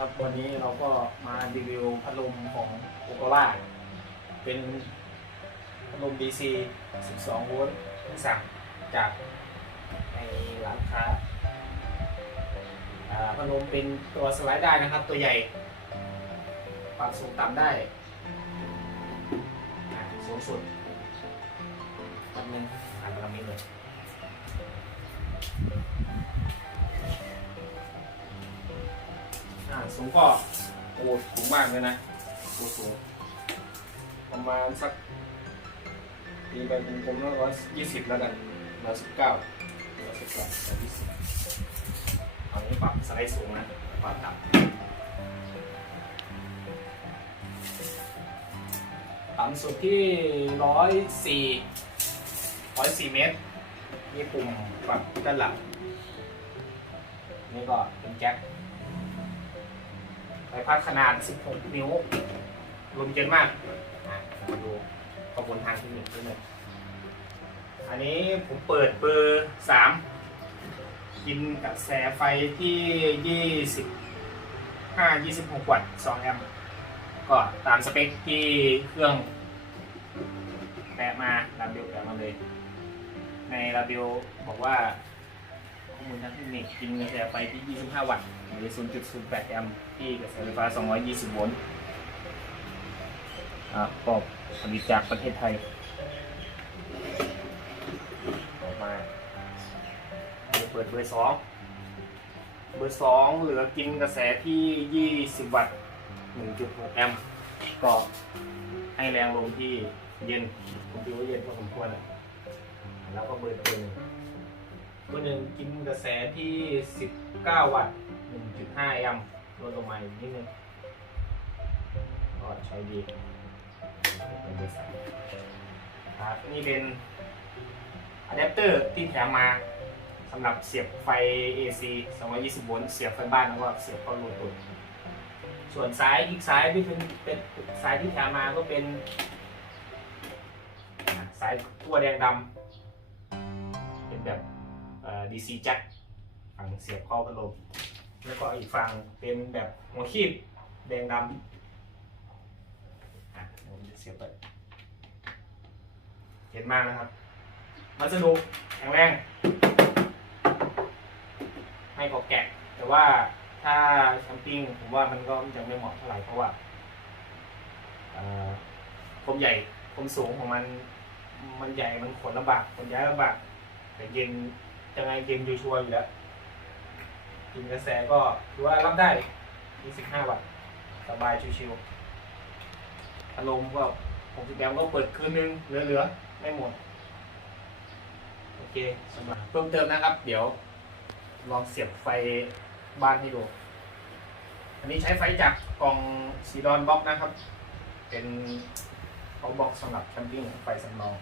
ครับ วันนี้เราก็มารีวิวพัดลมของโอโกล่าเป็นพัดลม DC 12 โวลต์ที่สั่งจากในร้านค้าพัดลมเป็นตัวสไลด์ได้นะครับ ตัวใหญ่ ปรับสูงต่ำได้อ่สูงสุดแป๊บนึงอ่านตรงนี้เลย สูงก็โอ้สูงมากเลยนะโอ้สูง ประมาณสักตีไปเป็นกลมแล้วร้อยยี่สิบแล้วกันร้อยสิบเก้าร้อยสิบเก้าร้อยยี่สิบเอานี้ปรับสไลด์สูงนะปรับต่ำต่ำสุดที่ร้อยสี่ร้อยสี่เมตรนี่ปุ่มปรับด้านหลังนี่ก็เป็นแจ็ค ใบพัดขนาด 16 นิ้วลมเย็นมากอะมาดูข้อมูลทางเทคนิคนิดนึงอันนี้ผมเปิดเบอร์ 3 กินกระแสไฟที่ 25 26 วัตต์2แอมป์ก็ตามสเปคที่เครื่องแปะมาลาเบลแปะมาเลย ในลาเบลบอกว่า ข้อมูลทางเทคนิคกินกระแสไฟที่ 25 วัตต์หรือ 0.08 แอมป์ที่กระแสไฟฟ้า 220 โวลต์อะก็ผลิตจากประเทศไทย ออกมาเดี๋ยวเปิดเบอร์2เบอร์2เหลือกินกระแสที่ 20 วัตต์ 1.6 แอมป์ก็ให้แรงลมที่เย็นผมคิดว่าเย็นพอสมควรอะแล้วก็เบอร์ตัวหนึ่ง เบอร์หนึ่งกินกระแสที่ 19 วัตต์1.5แอมป์ลดลงมาอีกนิดนึงก็ใช้ดีเป็นเบอร์สามครับนี่เป็นอะแดปเตอร์ที่แถมมาสำหรับเสียบไฟ AC 220โวลต์เสียบไฟบ้านแล้วก็เสียบเข้ารูตุดส่วนสายอีกสายที่เป็นเป็นสายที่แถมมาก็เป็น สายทั่วแดงดำเป็นแบบ เอ่อ DC jack ฝั่งเสียบเข้าพัดลมแล้วก็อีกฝั่งเป็นแบบหัวคีบแดงดำอะผมจะเสียบไปเห็นมากนะครับวันสดุแข็งแรงไม่กอบแกะ แต่ว่าถ้าแคมปิ้งผมว่ามันก็ยังไม่เหมาะเท่าไหร่เพราะว่าคมใหญ่คมสูงของมันมันใหญ่มันขนลำบากขนย้ายลำบากแต่เย็น ยังไงเย็นอยู่ชัวร์อยู่แล้วกินกระแสก็ถือว่ารับได้25วัตต์สบายชิวๆอารมณ์ก็60แอมป์ก็เปิดคืนนึงเหลือๆ ไม่หมด โอเคสำหรับเพิ่มเติมนะครับ เดี๋ยว ลองเสียบไฟบ้านให้ดู อันนี้ใช้ไฟจากกล่องซีดอนบ็อกนะครับ เป็นเขาบ็อกสำหรับแคมปิ้งไฟสำรอง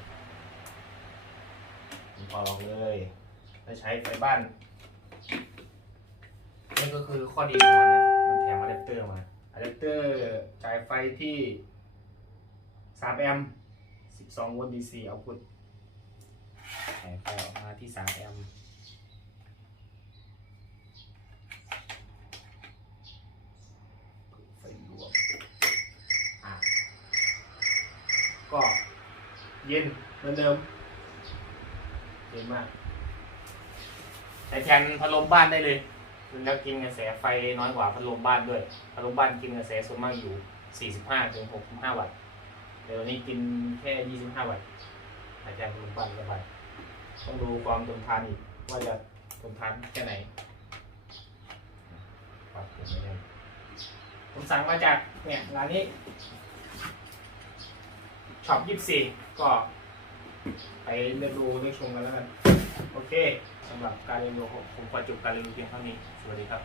ผมขอลองเลย ได้ใช้ไฟบ้านนี่ก็คือข้อดีของมันนะมันแถมอะแดปเตอร์มาอะแดปเตอร์จ่ายไฟที่3แอมป์12โวลต์ DC เอาพุทจ่ายไฟออกมาที่3แอมป์ไฟรวมอะก็เย็นเหมือนเดิมเย็นมาก ใช้แทนพัดลมบ้านได้เลย แล้วกินกระแสไฟน้อยกว่าพัดลมบ้านด้วย พัดลมบ้านกินกระแสส่วนมากอยู่ 45ถึง65 วัตต์เดี๋ยวนี้กินแค่ 25 วัตต์อาจารย์พัดลมบ้านสบายต้องดูความทนทานอีกว่าจะทนทานแค่ไหนครับผมไม่ได้ผมสั่งมาจากเนี่ยร้านนี้ช็อป24 ก็ ไปเลือกดูเลือกชมกันแล้วกัน โอเคสำหรับการเรียนรู้ของผมขอจบการเรียนรู้เพียงเท่านี้ สวัสดีครับ